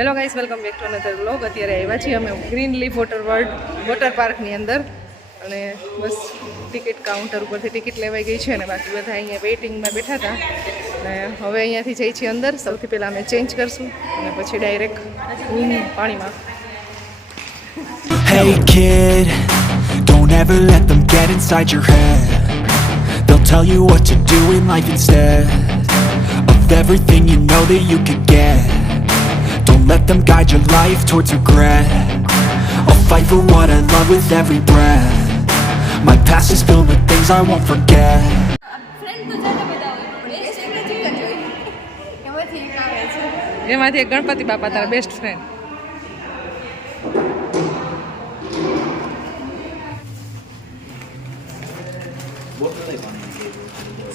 Hello guys welcome back to another vlog અત્યારે આવ્યા છીએ અમે green leaf water world water પાર્કની અંદર. અને બસ ટિકિટ કાઉન્ટર ઉપરથી ટિકિટ લેવાઈ ગઈ છે અને બાકી બધા અહીંયા વેઇટિંગમાં બેઠા હતા. અને હવે અહીંયાથી જઈ છીએ અંદર. સૌથી પહેલાં અમે ચેન્જ કરશું અને પછી ડાયરેક્ટ પાણીમાં. Hey kid, don't ever let them get inside your head. They'll tell you what to do in life instead of everything you know that you could get. Let them guide your life towards regret. I'll fight for what I love with every breath. My past is filled with things I won't forget. એમાંથી એક ગણપતિ બાપા તારા best friend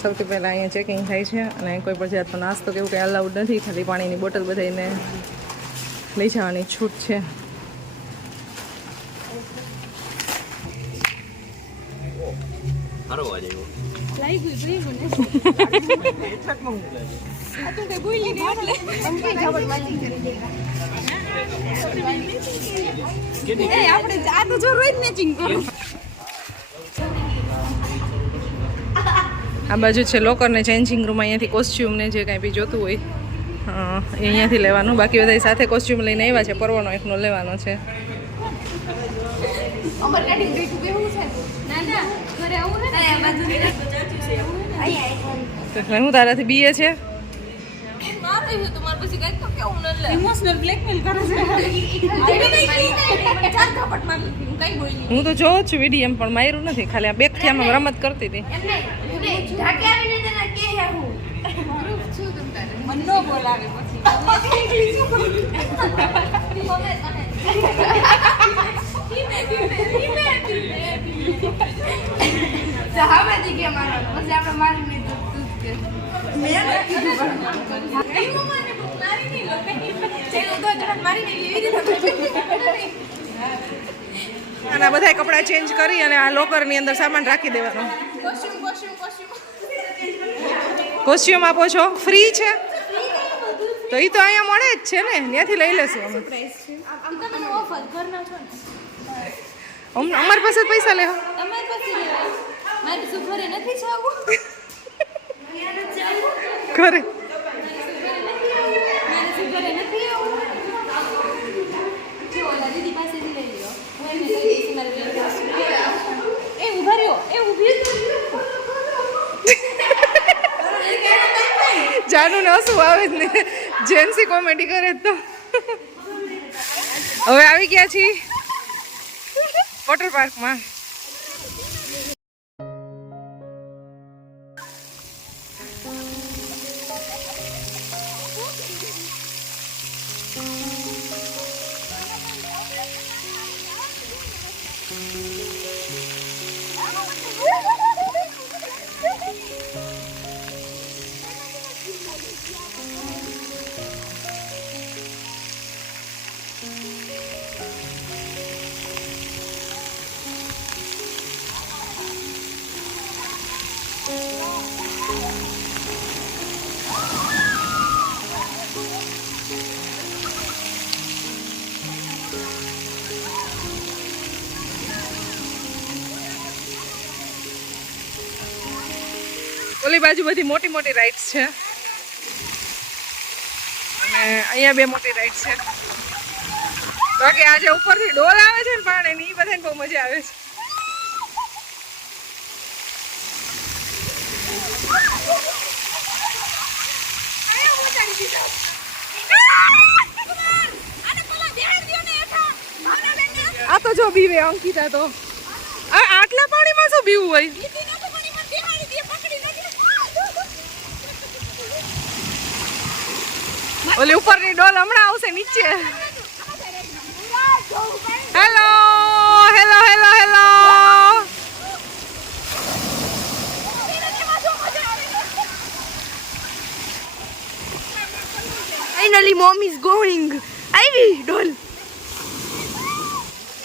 સૌથી પહેલાં અહીંયા checking થાય છે અને કોઈ પણ જાતનો નાસ્તો કેવું કંઈ અલાઉડ નથી ખાલી પાણીની બોટલ બધાને લઈ જવાની છૂટ છે. આ આપણે તો જો રોજ મેચિંગ કરો. બાજુ છે લોકર ને ચેન્જિંગ રૂમ અહીંયાથી કોસ્ચ્યુમ ને જે કાંઈ બી જોતું હોય. અહીંયાથી લેવાનું. બાકી બધા સાથે કોસ્ચ્યુમ લઈને આવ્યા છે. પરવાનો એકનો લેવાનો છે. હું તારાથી બીએ છે? મારે છે તમાર પછી કઈ તો કેવું ન લે. ઇમોશનલ બ્લેકમેલ કરે છે. ચાર ઝાપટ મારી હું કઈ બોલી હું તો જોઉં જ છું વીડિયો પણ માર્યું નથી. ખાલી આ બેગથી આમાં રમત કરતી હતી. મનનો બોલાવે અને બધા કપડાં ચેન્જ કરી અને આ લોકરની અંદર સામાન રાખી દેવાનો. કોસ્ટ્યુમ આપો છો? ફ્રી છે? તો એ તો અહીંયા મળે જ છે ને ત્યાંથી લઈ લેશું અમે. અમ, અમારી પાસે પૈસા લેવા ઘરે. એ ઊભા રહ્યો એ રહ્યો. જાનું ને શું આવે જ ને. જેન્સી કોમેડી કરે તો. હવે આવી ગયા છીએ વોટર પાર્કમાં ઓલી બાજુ બધી મોટી મોટી રાઇડ્સ છે. અને અહીંયા બે મોટી રાઈડ છે. બાકી આજે ઉપરથી ડોલ આવે છે ને પાણીની એ બધાને બહુ મજા આવે છે. આ તો જો બીવે અંકિતા તો. આટલા પાણીમાં શું બીવું હોય? ઓલી ઉપરની ડોલ હમણાં આવશે નીચે. Hello hello hello hello. Finally mom is going આવી ડોલ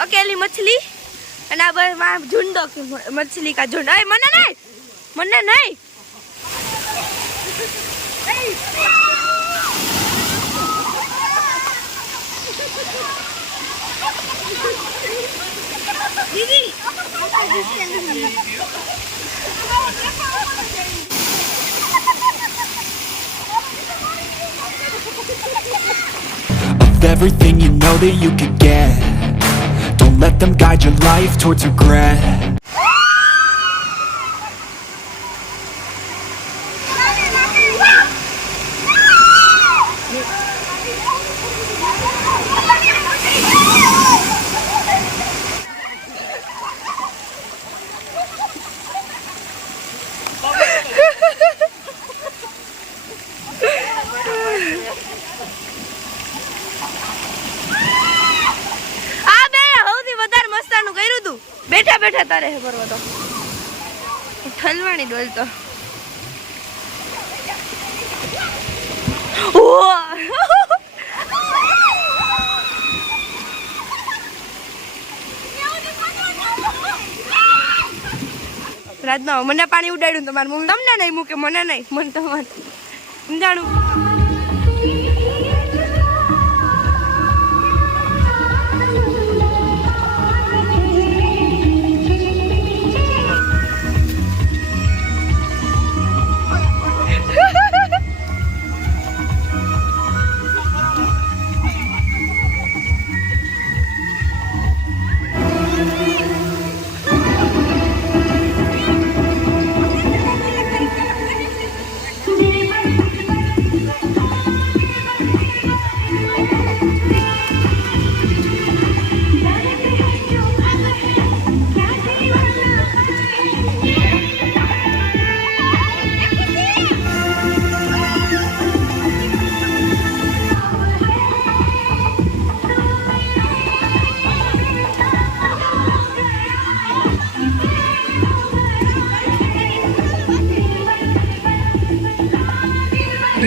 અકેલી મછલી. અને આ બધા ઝુંડો કે મછલી કા ઝુંડ. મને નહીં મને નહીં. Of everything you know that you could get. Don't let them guide your life towards regret બેઠા છે પર્વતો. ઠલવાની ડોલ તો. રાજમાં મને પાણી ઉડાડ્યું તમારું. તમને નહીં મૂકે, મને નહીં, મને તમારું સમજાણું? Go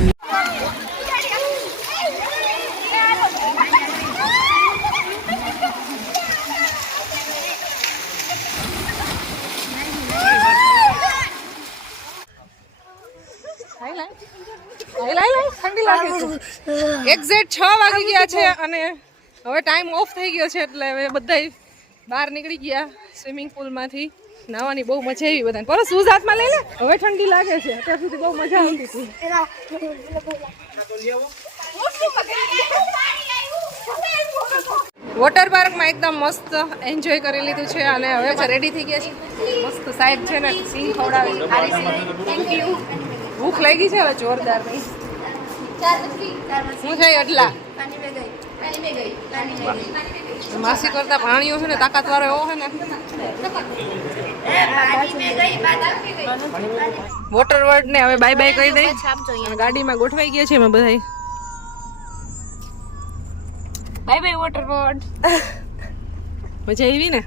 લાગે છે. એક્ઝેક્ટ છ વાગી ગયા છે અને હવે ટાઈમ ઓફ થઈ ગયો છે એટલે હવે બધા બહાર નીકળી ગયા સ્વિમિંગ પુલમાંથી નાવાની બહુ મજા આવી બધાને. શૂઝ હાથમાં લઈ હવે ઠંડી લાગે છે. બહુ મજા આવતી હતી. એકદમ મસ્ત એન્જોય કરી લીધું છે અને હવે રેડી થઈ ગયા છે. મસ્ત સાહેબ છે ને, સિંહ ખવડાવે થેન્ક યુ ભૂખ લાગી છે હવે જોરદાર નહીં શું છે એટલા? માસી કરતા પ્રાણીઓ છે ને તાકાત વાળો એવો છે ને. વોટર વર્લ્ડ ને હવે બાય બાય કહી દઈ ગાડીમાં ગોઠવાઈ ગયા છે એમાં બધા બાય બાય વોટર વર્ડ મજા આવી ને?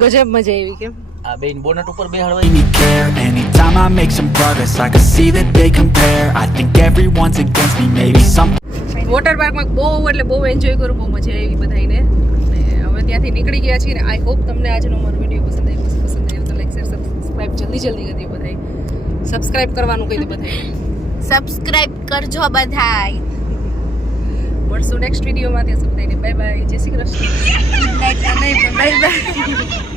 ગજબ મજા આવી કેમ? આ બેન બોનટ ઉપર બે me care Anytime I make some progress. I can see that they compare. I think everyone's against me. Maybe some water પાર્કમાં બહુ એટલે બહુ એન્જોય કરું બહુ મજા આવી બધાને અને હવે ત્યાંથી નીકળી ગયા છીએ ને આઈ હોપ તમને આજનો મારો વીડિયો પસંદ આવ્યો હશે. પસંદ આવ્યો તો લાઈક શેર સબસ્ક્રાઇબ જલ્દી જલ્દી કરી બધાય. સબસ્ક્રાઇબ કરવાનું કહી દે બધાય. સબસ્ક્રાઇબ કરજો બધાય. મળશું નેક્સ્ટ વિડીયોમાં ત્યાં સુધી બાય બાય જય શ્રી કૃષ્ણ. Bye bye